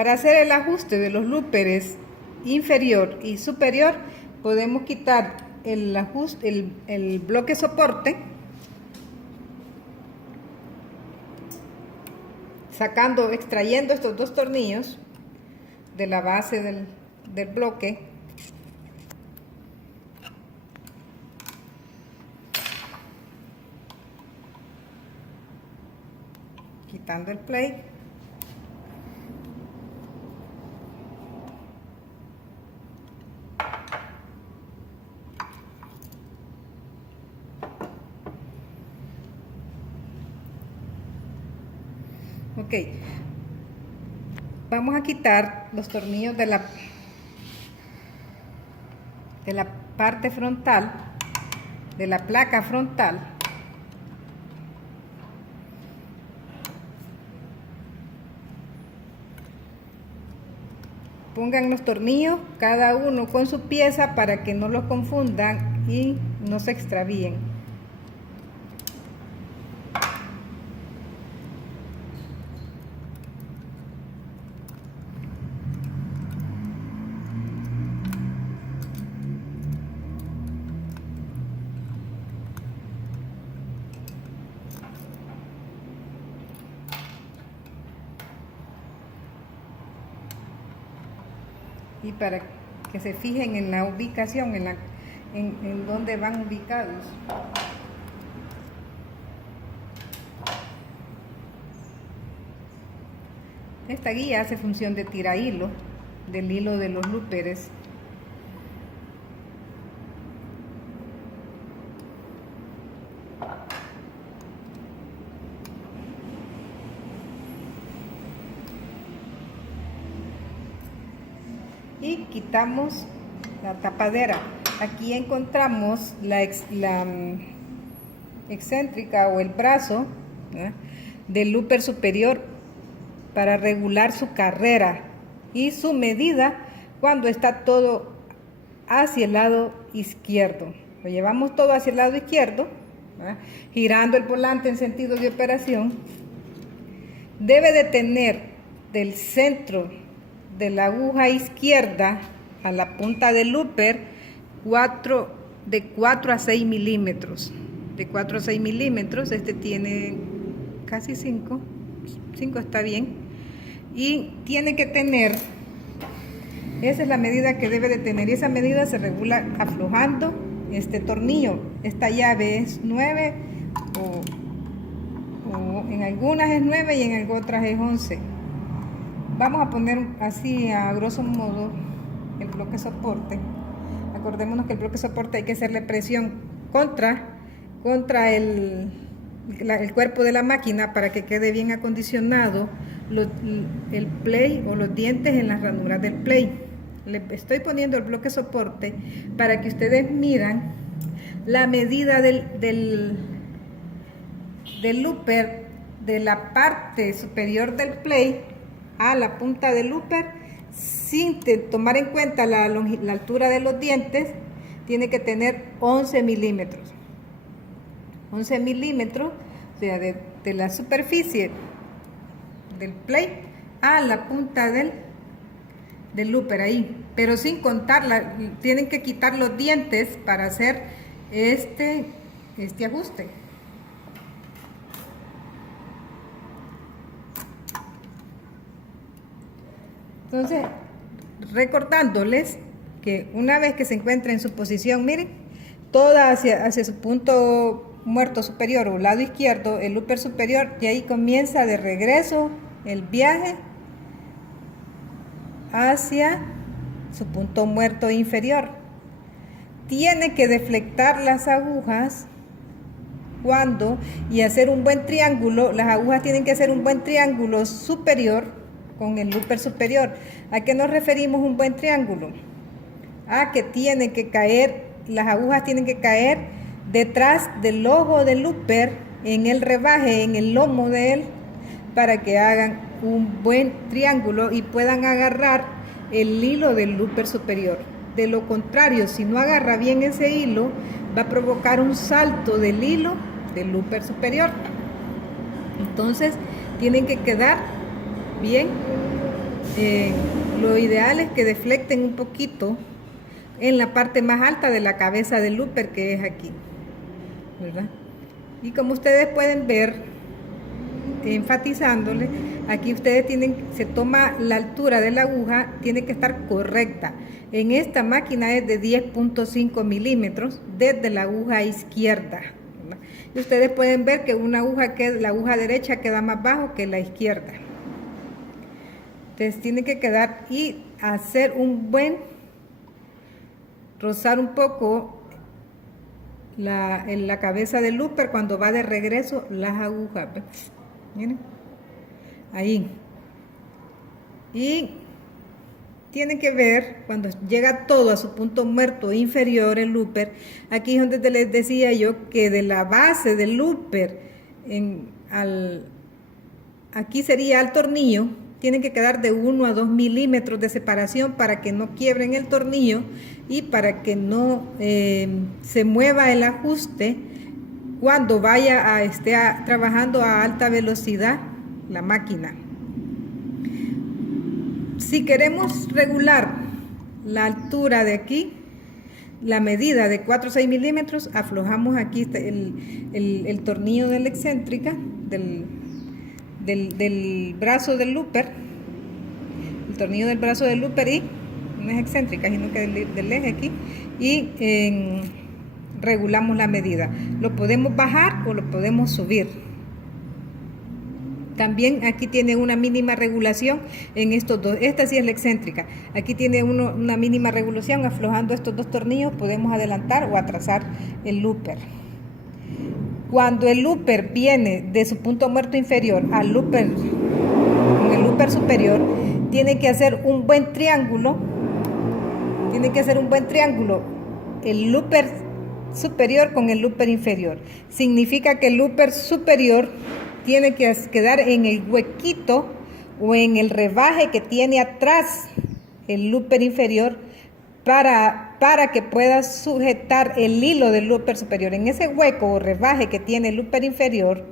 Para hacer el ajuste de los loopers inferior y superior, podemos quitar el bloque soporte, extrayendo estos dos tornillos de la base del bloque. Quitando el play. Ok, vamos a quitar los tornillos de la parte frontal, de la placa frontal. Pongan los tornillos cada uno con su pieza para que no los confundan y no se extravíen. Y para que se fijen en la ubicación, en donde van ubicados. Esta guía hace función de tira hilo, del hilo de los loopers. Y quitamos la tapadera. Aquí encontramos la excéntrica o el brazo del looper superior para regular su carrera y su medida cuando está todo hacia el lado izquierdo. Lo llevamos todo hacia el lado izquierdo, girando el volante en sentido de operación. Debe de tener del centro de la aguja izquierda a la punta del looper de 4 a 6 milímetros. De 4 a 6 milímetros, este tiene casi 5 está bien. Y tiene que tener, esa es la medida que debe de tener, y esa medida se regula aflojando este tornillo. Esta llave es 9 o en algunas es 9 y en otras es 11. Vamos a poner así a grosso modo el bloque soporte. Acordémonos que el bloque soporte hay que hacerle presión contra el cuerpo de la máquina para que quede bien acondicionado el play o los dientes en las ranuras del play. Le estoy poniendo el bloque soporte para que ustedes midan la medida del looper de la parte superior del play a la punta del looper, sin tomar en cuenta la altura de los dientes. Tiene que tener 11 milímetros. 11 milímetros, o sea, de la superficie del play a la punta del looper ahí, pero sin contarla. Tienen que quitar los dientes para hacer este ajuste. Entonces, recordándoles que una vez que se encuentra en su posición, miren, toda hacia su punto muerto superior o lado izquierdo, el looper superior, y ahí comienza de regreso el viaje hacia su punto muerto inferior. Tiene que deflectar las agujas y hacer un buen triángulo. Las agujas tienen que hacer un buen triángulo superior con el looper superior. ¿A qué nos referimos un buen triángulo? A que tiene que caer, las agujas tienen que caer detrás del ojo del looper, en el rebaje, en el lomo de él, para que hagan un buen triángulo y puedan agarrar el hilo del looper superior. De lo contrario, si no agarra bien ese hilo, va a provocar un salto del hilo del looper superior. Entonces, tienen que quedar bien Lo ideal es que deflecten un poquito en la parte más alta de la cabeza del looper, que es aquí, ¿verdad? Y como ustedes pueden ver, enfatizándole, aquí ustedes se toma la altura de la aguja, tiene que estar correcta. En esta máquina es de 10.5 milímetros desde la aguja izquierda, ¿verdad? Y ustedes pueden ver que la aguja derecha queda más bajo que la izquierda. Entonces tiene que quedar y hacer un buen, rozar un poco en la cabeza del looper cuando va de regreso las agujas. Miren, ahí. Y tienen que ver cuando llega todo a su punto muerto inferior el looper. Aquí es donde les decía yo que de la base del looper aquí sería al tornillo, tienen que quedar de 1 a 2 milímetros de separación para que no quiebren el tornillo y para que no se mueva el ajuste cuando esté trabajando a alta velocidad la máquina. Si queremos regular la altura de aquí, la medida de 4 o 6 milímetros, aflojamos aquí el tornillo de la excéntrica, del brazo del looper, el tornillo del brazo del looper, y no es excéntrica, sino que del eje aquí, y regulamos la medida. Lo podemos bajar o lo podemos subir. También aquí tiene una mínima regulación en estos dos. Esta sí es la excéntrica. Aquí tiene una mínima regulación. Aflojando estos dos tornillos podemos adelantar o atrasar el looper. Cuando el looper viene de su punto muerto inferior al looper, con el looper superior, tiene que hacer un buen triángulo. El looper superior con el looper inferior. Significa que el looper superior tiene que quedar en el huequito o en el rebaje que tiene atrás el looper inferior para que pueda sujetar el hilo del looper superior. En ese hueco o rebaje que tiene el looper inferior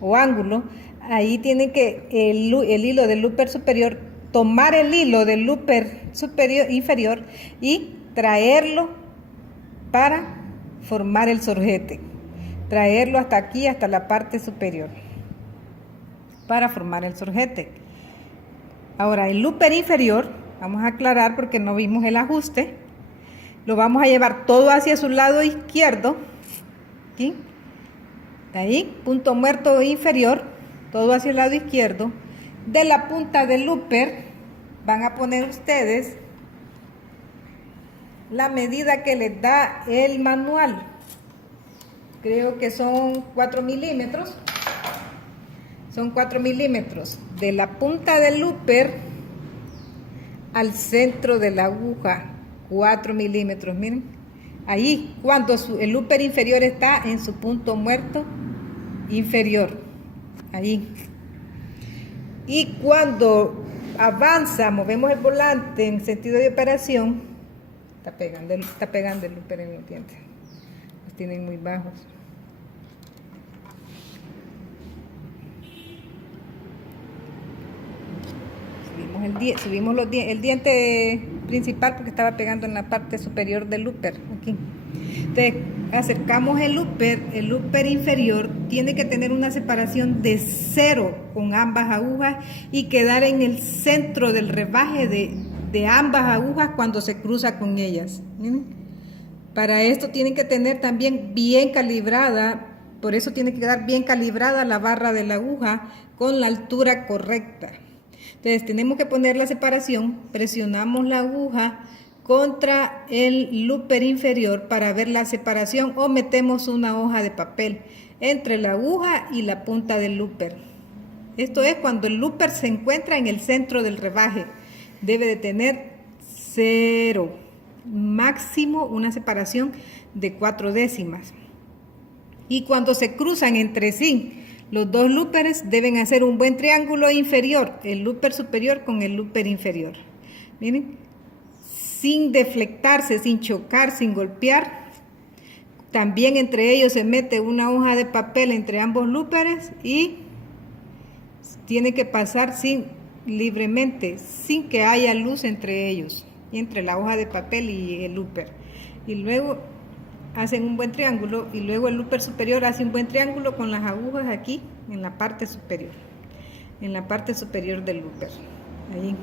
o ángulo, ahí tiene que el hilo del looper superior, tomar el hilo del looper inferior y traerlo para formar el sorjete. Traerlo hasta aquí, hasta la parte superior, para formar el sorjete. Ahora, el looper inferior, vamos a aclarar porque no vimos el ajuste, lo vamos a llevar todo hacia su lado izquierdo, aquí, ahí, punto muerto inferior, todo hacia el lado izquierdo. De la punta del looper van a poner ustedes la medida que les da el manual. Creo que son 4 milímetros. Son 4 milímetros de la punta del looper al centro de la aguja. 4 milímetros, miren. Ahí, cuando el looper inferior está en su punto muerto inferior. Ahí. Y cuando avanza, movemos el volante en sentido de operación, está pegando el looper en los dientes. Los tienen muy bajos. Subimos el diente principal porque estaba pegando en la parte superior del looper, aquí. Entonces, acercamos el looper inferior tiene que tener una separación de 0 con ambas agujas y quedar en el centro del rebaje de ambas agujas cuando se cruza con ellas. ¿Miren? Para esto tienen que tener también bien calibrada, por eso tiene que quedar bien calibrada la barra de la aguja con la altura correcta. Entonces tenemos que poner la separación, presionamos la aguja contra el looper inferior para ver la separación o metemos una hoja de papel entre la aguja y la punta del looper. Esto es cuando el looper se encuentra en el centro del rebaje. Debe de tener 0, máximo una separación de 4 décimas. Y cuando se cruzan entre sí, los dos loopers deben hacer un buen triángulo inferior, el looper superior con el looper inferior. Miren, sin deflectarse, sin chocar, sin golpear. También entre ellos se mete una hoja de papel entre ambos loopers y tiene que pasar sin libremente, sin que haya luz entre ellos, entre la hoja de papel y el looper. Y luego hacen un buen triángulo y luego el looper superior hace un buen triángulo con las agujas aquí en la parte superior del looper. Ahí.